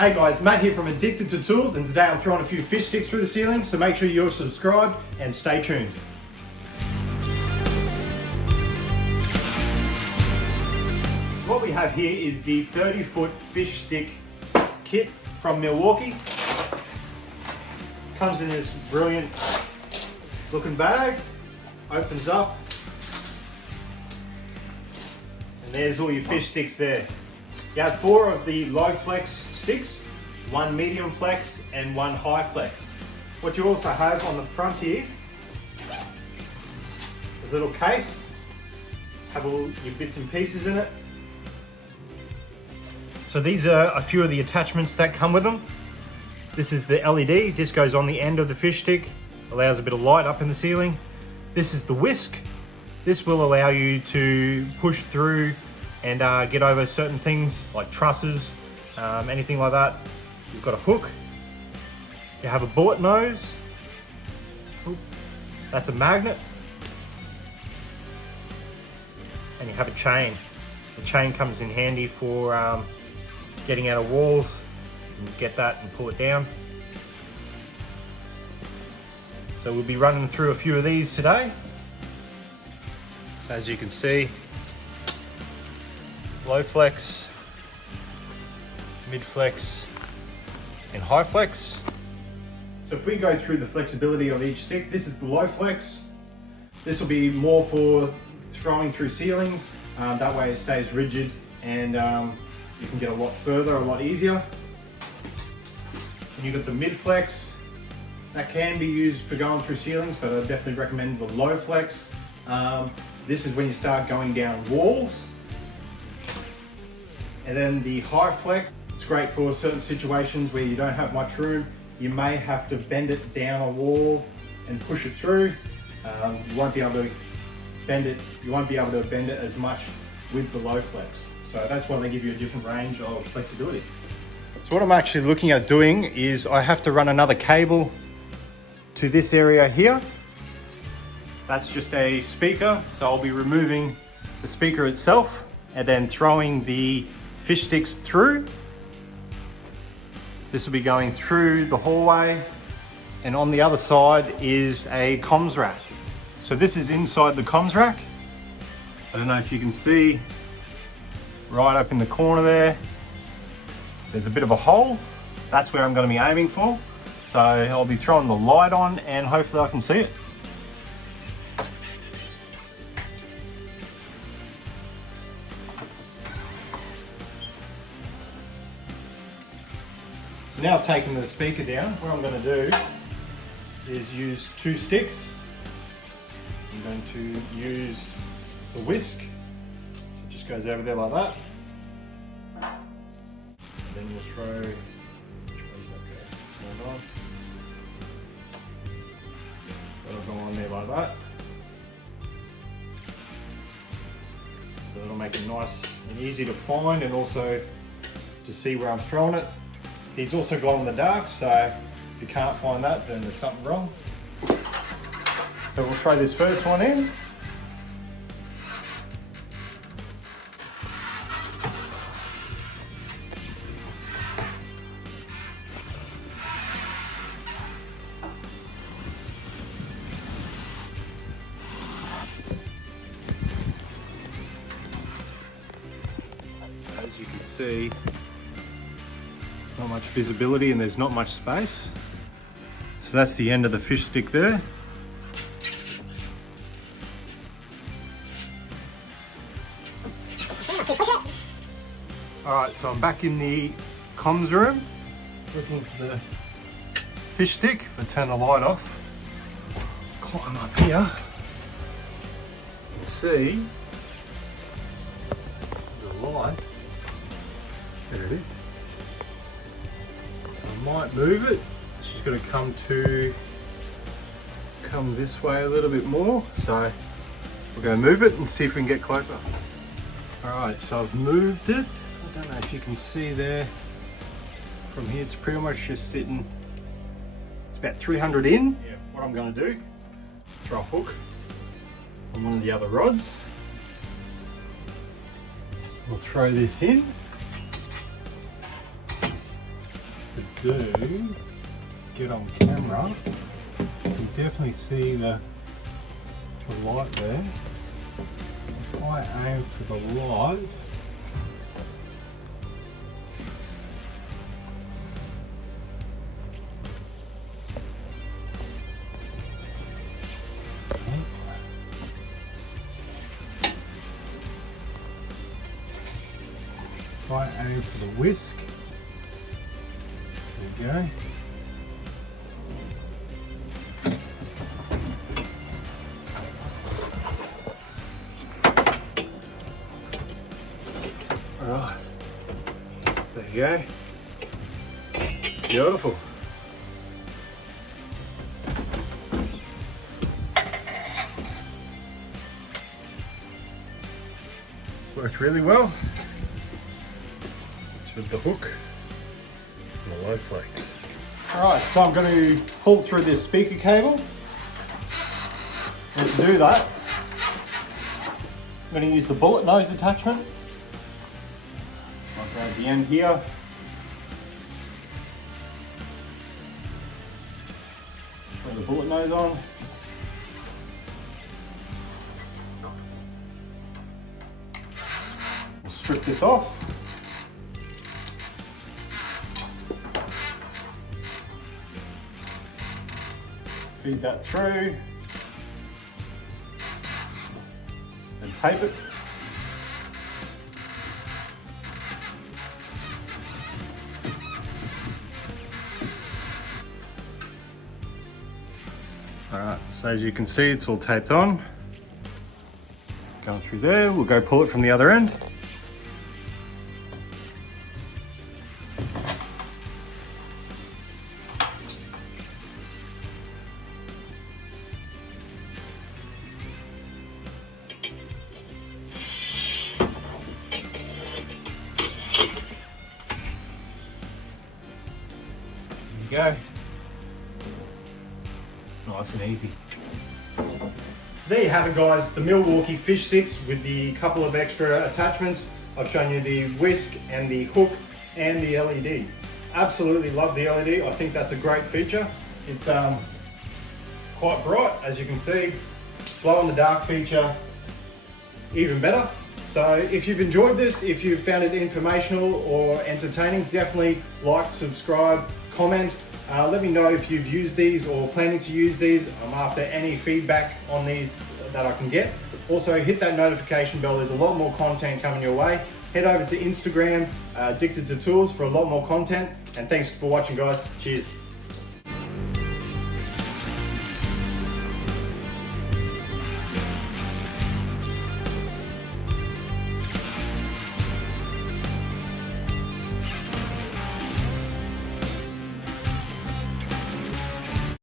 Hey guys, Matt here from Addicted to Tools, and today I'm throwing a few fish sticks through the ceiling, so make sure you're subscribed and stay tuned. So what we have here is the 30-foot fish stick kit from Milwaukee. Comes in this brilliant looking bag, opens up, and there's all your fish sticks there. You have 4 of the low flex sticks, 1 medium flex and 1 high flex. What you also have on the front here is a little case, have all your bits and pieces in it. So these are a few of the attachments that come with them. This is the LED, this goes on the end of the fish stick, allows a bit of light up in the ceiling. This is the whisk. This will allow you to push through and get over certain things like trusses, anything like that. You've got a hook. You have a bullet nose. Ooh, that's a magnet. And you have a chain. The chain comes in handy for getting out of walls. You can get that and pull it down. So we'll be running through a few of these today. So as you can see, low flex, mid flex, and high flex. So if we go through the flexibility of each stick, this is the low flex. This will be more for throwing through ceilings. That way it stays rigid and you can get a lot further, a lot easier. And you've got the mid flex. That can be used for going through ceilings, but I definitely recommend the low flex. This is when you start going down walls. And then the high flex, it's great for certain situations where you don't have much room. You may have to bend it down a wall and push it through. You won't be able to bend it. You won't be able to bend it as much with the low flex. So that's why they give you a different range of flexibility. So what I'm actually looking at doing is I have to run another cable to this area here. That's just a speaker. So I'll be removing the speaker itself and then throwing the fish sticks through. This will be going through the hallway, and on the other side is a comms rack. So this is inside the comms rack. I don't know if you can see right up in the corner there's a bit of a hole. That's where I'm going to be aiming for. So I'll be throwing the light on and hopefully I can see it. Now I've taken the speaker down, what I'm going to do is use 2 sticks. I'm going to use the whisk. So it just goes over there like that. And then we'll throw, which way does that go? Hold on. That'll go on there like that. So that'll make it nice and easy to find and also to see where I'm throwing it. These also glow in the dark, so if you can't find that, then there's something wrong. So we'll throw this first one in. So as you can see, not much visibility and there's not much space. So that's the end of the fish stick there. Alright, so I'm back in the comms room looking for the fish stick. If I turn the light off, climb up here, you can see there's a light. There it is. I might move it. It's just going to come this way a little bit more. So we're going to move it and see if we can get closer. Alright, so I've moved it. I don't know if you can see there. From here it's pretty much just sitting. It's about 300 in. Yeah, what I'm going to do, throw a hook on one of the other rods. We'll throw this in. do get on camera, you can definitely see the light there. If I aim for the light, if I aim for the whisk, there you go. Right, there you go. Beautiful. Worked really well. It's with the hook and the low flex. Alright, so I'm going to pull through this speaker cable. And to do that, I'm going to use the bullet nose attachment. I'll grab the end here. Put the bullet nose on. We'll strip this off. Feed that through. And tape it. Alright, so as you can see, it's all taped on. Going through there, we'll go pull it from the other end. There you go. Nice and easy. So there you have it, guys, the Milwaukee fish sticks with the couple of extra attachments. I've shown you the whisk and the hook and the LED. Absolutely love the LED. I think that's a great feature. It's quite bright, as you can see. Glow in the dark feature, even better. So if you've enjoyed this, if you've found it informational or entertaining, definitely like, subscribe, comment. Let me know if you've used these or planning to use these. I'm after any feedback on these that I can get. Also, hit that notification bell. There's a lot more content coming your way. Head over to Instagram, Addicted to Tools, for a lot more content. And thanks for watching, guys. Cheers.